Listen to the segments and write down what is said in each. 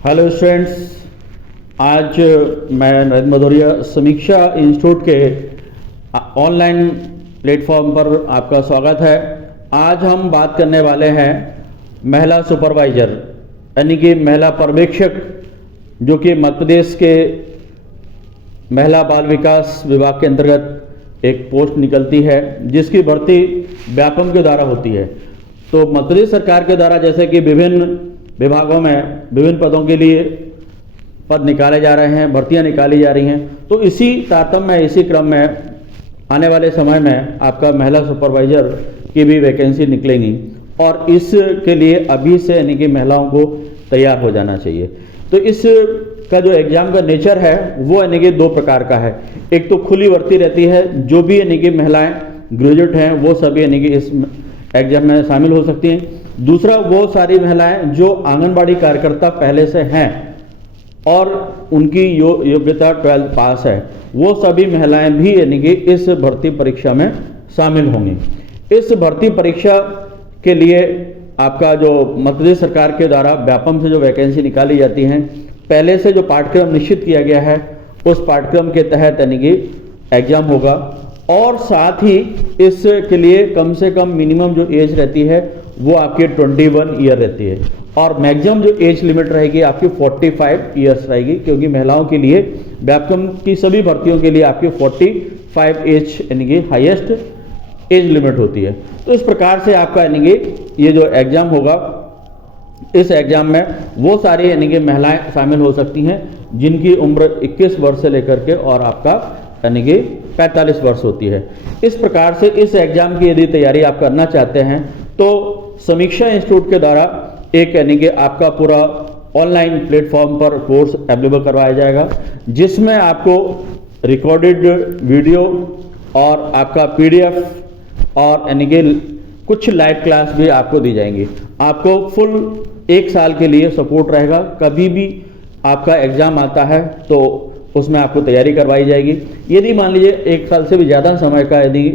Hello students, आज मैं नरेंद्र भदौरिया समीक्षा इंस्टीट्यूट के ऑनलाइन प्लेटफॉर्म पर आपका स्वागत है। आज हम बात करने वाले हैं महिला सुपरवाइजर यानी कि महिला पर्यवेक्षक, जो कि मध्य प्रदेश के महिला बाल विकास विभाग के अंतर्गत एक पोस्ट निकलती है, जिसकी भर्ती व्यापम के द्वारा होती है। तो मध्य प्रदेश सरकार के द्वारा जैसे कि विभिन्न विभागों में विभिन्न पदों के लिए पद निकाले जा रहे हैं, भर्तियां निकाली जा रही हैं, तो इसी तारतम्य में, इसी क्रम में आने वाले समय में आपका महिला सुपरवाइजर की भी वैकेंसी निकलेंगी और इसके लिए अभी से यानी कि महिलाओं को तैयार हो जाना चाहिए। तो इस का जो एग्जाम का नेचर है वो यानी कि दो प्रकार का है। एक तो खुली भर्ती रहती है, जो भी यानी कि महिलाएं ग्रेजुएट हैं वो सभी यानी कि इस एग्जाम में शामिल हो सकती हैं। दूसरा, वो सारी महिलाएं जो आंगनबाड़ी कार्यकर्ता पहले से हैं और उनकी योग्यता 12th पास है, वो सभी महिलाएं भी यानी कि इस भर्ती परीक्षा में शामिल होंगी। इस भर्ती परीक्षा के लिए आपका जो मध्य प्रदेश सरकार के द्वारा व्यापम से जो वैकेंसी निकाली जाती हैं, पहले से जो पाठ्यक्रम निश्चित किया गया है उस पाठ्यक्रम के तहत यानी कि एग्जाम होगा और साथ ही इसके लिए कम से कम मिनिमम जो एज रहती है वो आपकी 21 ईयर रहती है और मैक्सिमम जो एज लिमिट रहेगी आपकी 45 ईयर्स रहेगी, क्योंकि महिलाओं के लिए व्यापम की सभी भर्तियों के लिए आपकी 45 एज यानी कि हाईएस्ट एज लिमिट होती है। तो इस प्रकार से आपका यानी कि ये जो एग्जाम होगा, इस एग्जाम में वो सारी यानी कि महिलाएं शामिल हो सकती हैं जिनकी उम्र 21 वर्ष से लेकर के और आपका यानी कि 45 वर्ष होती है। इस प्रकार से इस एग्जाम की यदि तैयारी आप करना चाहते हैं तो समीक्षा इंस्टीट्यूट के द्वारा एक यानी कि आपका पूरा ऑनलाइन प्लेटफॉर्म पर कोर्स अवेलेबल करवाया जाएगा, जिसमें आपको रिकॉर्डेड वीडियो और आपका पीडीएफ और यानी कि कुछ लाइव क्लास भी आपको दी जाएंगी। आपको फुल 1 साल के लिए सपोर्ट रहेगा। कभी भी आपका एग्जाम आता है तो उसमें आपको तैयारी करवाई जाएगी। यदि मान लीजिए 1 साल से भी ज़्यादा समय का यदि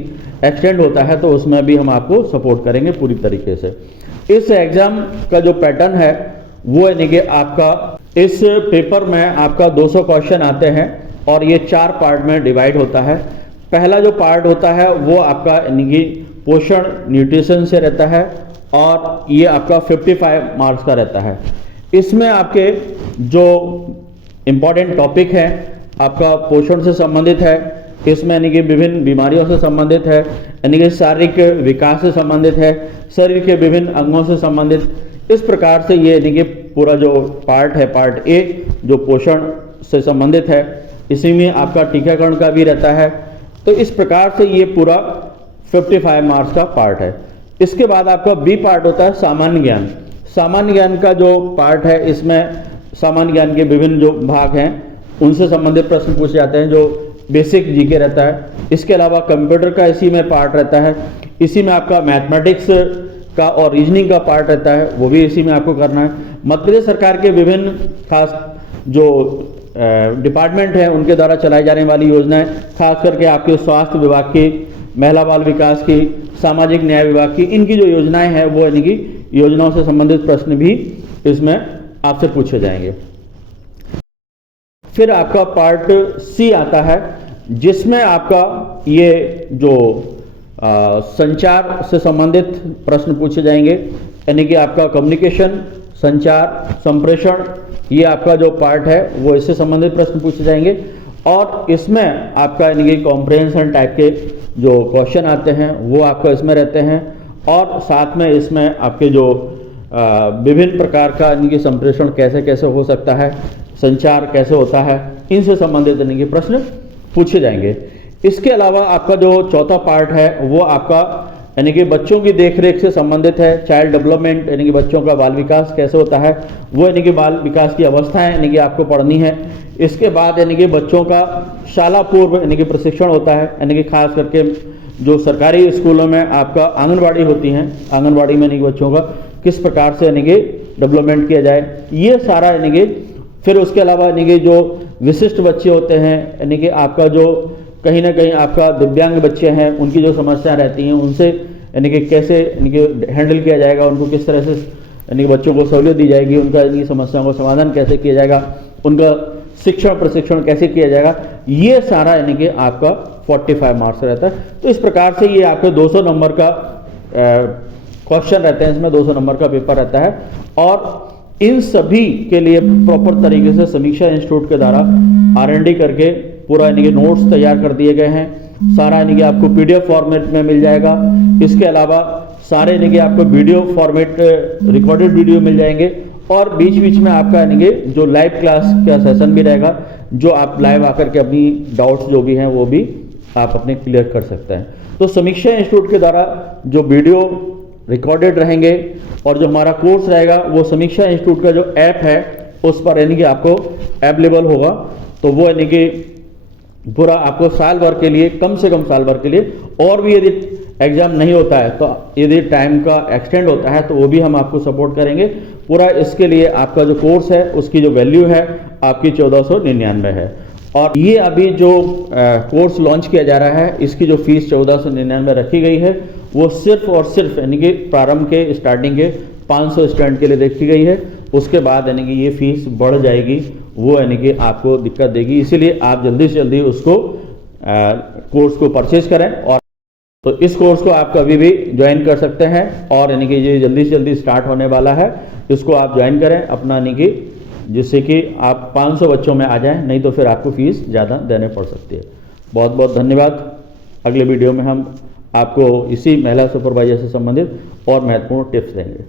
एक्सटेंड होता है तो उसमें भी हम आपको सपोर्ट करेंगे पूरी तरीके से। इस एग्जाम का जो पैटर्न है वो यानी कि आपका इस पेपर में आपका 200 क्वेश्चन आते हैं और ये 4 पार्ट में डिवाइड होता है। पहला जो पार्ट होता है वो आपका यानी कि पोषण न्यूट्रिशन से रहता है और ये आपका 55 मार्क्स का रहता है। इसमें आपके जो इम्पॉर्टेंट टॉपिक है आपका पोषण से संबंधित है, इसमें यानी कि विभिन्न बीमारियों से संबंधित है, यानी कि शारीरिक विकास से संबंधित है, शरीर के विभिन्न अंगों से संबंधित। इस प्रकार से ये यानी कि पूरा जो पार्ट है, पार्ट ए जो पोषण से संबंधित है, इसी में आपका टीकाकरण का भी रहता है। तो इस प्रकार से ये पूरा 55 मार्क्स का पार्ट है। इसके बाद आपका बी पार्ट होता है सामान्य ज्ञान। सामान्य ज्ञान का जो पार्ट है, इसमें सामान्य ज्ञान के विभिन्न जो भाग हैं उनसे संबंधित प्रश्न पूछे जाते हैं, जो बेसिक जीके रहता है। इसके अलावा कंप्यूटर का इसी में पार्ट रहता है। इसी में आपका मैथमेटिक्स का और रीजनिंग का पार्ट रहता है, वो भी इसी में आपको करना है। मध्य प्रदेश सरकार के विभिन्न खास जो डिपार्टमेंट हैं उनके द्वारा चलाई जाने वाली योजनाएं, खास करके आपके स्वास्थ्य विभाग की, महिला बाल विकास की, सामाजिक न्याय विभाग की, इनकी जो योजनाएं हैं वो यानी कि योजनाओं से संबंधित प्रश्न भी इसमें आपसे पूछे जाएंगे। फिर आपका पार्ट सी आता है, जिसमें आपका ये जो संचार से संबंधित प्रश्न पूछे जाएंगे, यानी कि आपका कम्युनिकेशन, संचार, संप्रेषण, ये आपका जो पार्ट है वो इससे संबंधित प्रश्न पूछे जाएंगे। और इसमें आपका यानी कि कॉम्प्रहेंशन टाइप के जो क्वेश्चन आते हैं वो आपका इसमें रहते हैं और साथ में इसमें आपके जो विभिन्न प्रकार का यानी कि संप्रेषण कैसे कैसे हो सकता है, संचार कैसे होता है, इनसे संबंधित यानी कि प्रश्न पूछे जाएंगे। इसके अलावा आपका जो चौथा पार्ट है वो आपका यानी कि बच्चों की देखरेख से संबंधित है। चाइल्ड डेवलपमेंट यानी कि बच्चों का बाल विकास कैसे होता है, वो यानी कि बाल विकास की अवस्थाएं यानी कि आपको पढ़नी है। इसके बाद यानी कि बच्चों का शाला पूर्व यानी कि प्रशिक्षण होता है, यानी कि खास करके जो सरकारी स्कूलों में आपका आंगनबाड़ी होती हैं, आंगनबाड़ी में यानी कि बच्चों का किस प्रकार से यानी कि डेवलपमेंट किया जाए, ये सारा यानी कि। फिर उसके अलावा यानी कि जो विशिष्ट बच्चे होते हैं, यानी कि आपका जो कहीं ना कहीं आपका दिव्यांग बच्चे हैं, उनकी जो समस्या रहती हैं उनसे यानी कि कैसे यानी कि हैंडल किया जाएगा, उनको किस तरह से यानी कि बच्चों को सहूलियत दी जाएगी, उनका यानी कि समस्याओं का समाधान कैसे किया जाएगा, उनका शिक्षण प्रशिक्षण कैसे किया जाएगा, ये सारा यानी कि आपका 45 मार्क्स रहता है। तो इस प्रकार से ये आपके 200 नंबर का क्वेश्चन रहते हैं, इसमें 200 नंबर का पेपर रहता है। और इन सभी के लिए प्रॉपर तरीके से समीक्षा इंस्टीट्यूट के द्वारा R&D करके पूरा यानी कि नोट्स तैयार कर दिए गए हैं। सारा यानी कि आपको PDF फॉर्मेट में मिल जाएगा। इसके अलावा सारे यानी कि आपको वीडियो फॉर्मेट रिकॉर्डेड वीडियो मिल जाएंगे, और बीच बीच में आपका यानी कि जो लाइव क्लास का सेशन भी रहेगा, जो आप लाइव आकर के अपनी डाउट्स जो भी हैं वो भी आप अपने क्लियर कर सकते हैं। तो समीक्षा इंस्टीट्यूट के द्वारा जो वीडियो रिकॉर्डेड रहेंगे और जो हमारा कोर्स रहेगा वो समीक्षा इंस्टीट्यूट का जो ऐप है उस पर यानी कि आपको अवेलेबल होगा। तो वो यानी कि पूरा आपको साल भर के लिए, कम से कम साल भर के लिए, और भी यदि एग्जाम नहीं होता है तो यदि टाइम का एक्सटेंड होता है तो वो भी हम आपको सपोर्ट करेंगे। पूरा इसके लिए आपका जो कोर्स है उसकी जो वैल्यू है आपकी 1499 है। और ये अभी जो कोर्स लॉन्च किया जा रहा है इसकी जो फीस 1499 रखी गई है वो सिर्फ और सिर्फ यानी कि प्रारंभ के स्टार्टिंग के 500 स्टूडेंट के लिए देखी गई है। उसके बाद यानी कि ये फीस बढ़ जाएगी, वो यानी कि आपको दिक्कत देगी। इसीलिए आप जल्दी से जल्दी उसको कोर्स को परचेज करें। और तो इस कोर्स को आप कभी भी ज्वाइन कर सकते हैं, और यानी कि ये जल्दी से जल्दी स्टार्ट होने वाला है। इसको आप ज्वाइन करें अपना यानी कि, जिससे कि आप 500 बच्चों में आ जाएं, नहीं तो फिर आपको फीस ज़्यादा देने पड़ सकती है। बहुत बहुत धन्यवाद। अगले वीडियो में हम आपको इसी महिला सुपरवाइजर से संबंधित और महत्वपूर्ण टिप्स देंगे।